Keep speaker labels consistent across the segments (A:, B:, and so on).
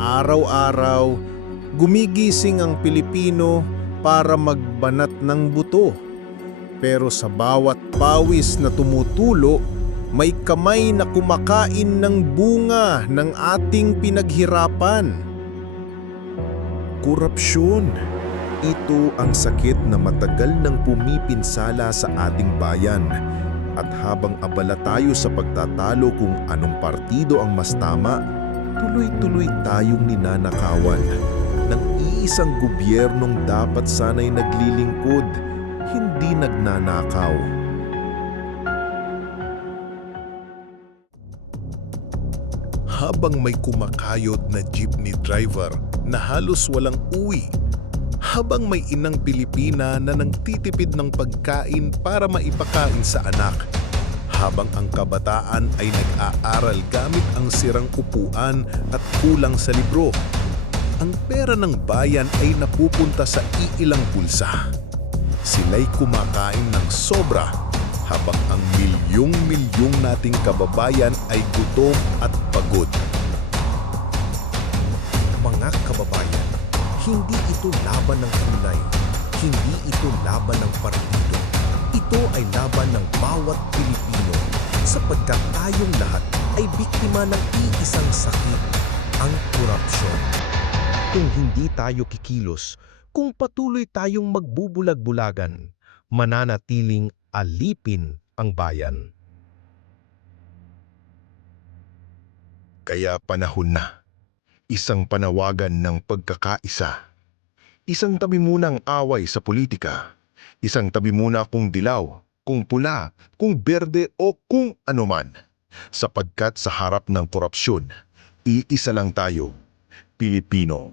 A: Araw-araw, gumigising ang Pilipino para magbanat ng buto. Pero sa bawat pawis na tumutulo, may kamay na kumakain ng bunga ng ating pinaghirapan.
B: Korupsyon. Ito ang sakit na matagal nang pumipinsala sa ating bayan. At habang abala tayo sa pagtatalo kung anong partido ang mas tama, tuloy-tuloy tayong ninanakawan ng iisang gobyernong dapat sana'y naglilingkod, hindi nagnanakaw. Habang may kumakayod na jeepney driver na halos walang uwi, habang may inang Pilipina na nagtitipid ng pagkain para maipakain sa anak, habang ang kabataan ay nag-aaral gamit ang sirang upuan at kulang sa libro, ang pera ng bayan ay napupunta sa iilang bulsa. Sila'y kumakain ng sobra habang ang milyong-milyong nating kababayan ay gutom at pagod. Mga kababayan, hindi ito laban ng kulay, hindi ito laban ng partido. Ito ay laban ng bawat Pilipino sapagkat tayong lahat ay biktima ng iisang sakit, ang korupsyon. Kung hindi tayo kikilos, kung patuloy tayong magbubulag-bulagan, mananatiling alipin ang bayan. Kaya panahon na. Isang panawagan ng pagkakaisa. Isang tabi munang away sa politika. Isang tabi muna kung dilaw, kung pula, kung berde o kung anuman. Sapagkat sa harap ng korupsyon, iisa lang tayo, Pilipino.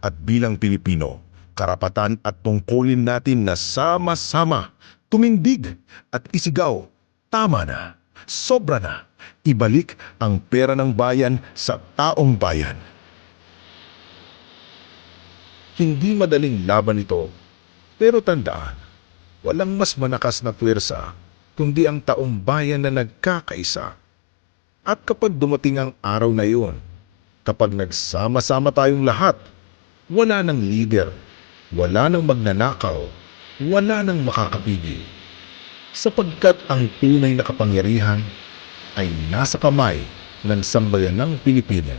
B: At bilang Pilipino, karapatan at tungkulin natin na sama-sama tumindig at isigaw, tama na, sobra na, ibalik ang pera ng bayan sa taong bayan. Hindi madaling laban ito, pero tandaan, walang mas manakas na puwersa kundi ang taong bayan na nagkakaisa. At kapag dumating ang araw na iyon, kapag nagsama-sama tayong lahat, wala nang leader, wala nang magnanakaw, wala nang makakapigil. Sapagkat ang tunay na kapangyarihan ay nasa kamay ng sambayanang Pilipino.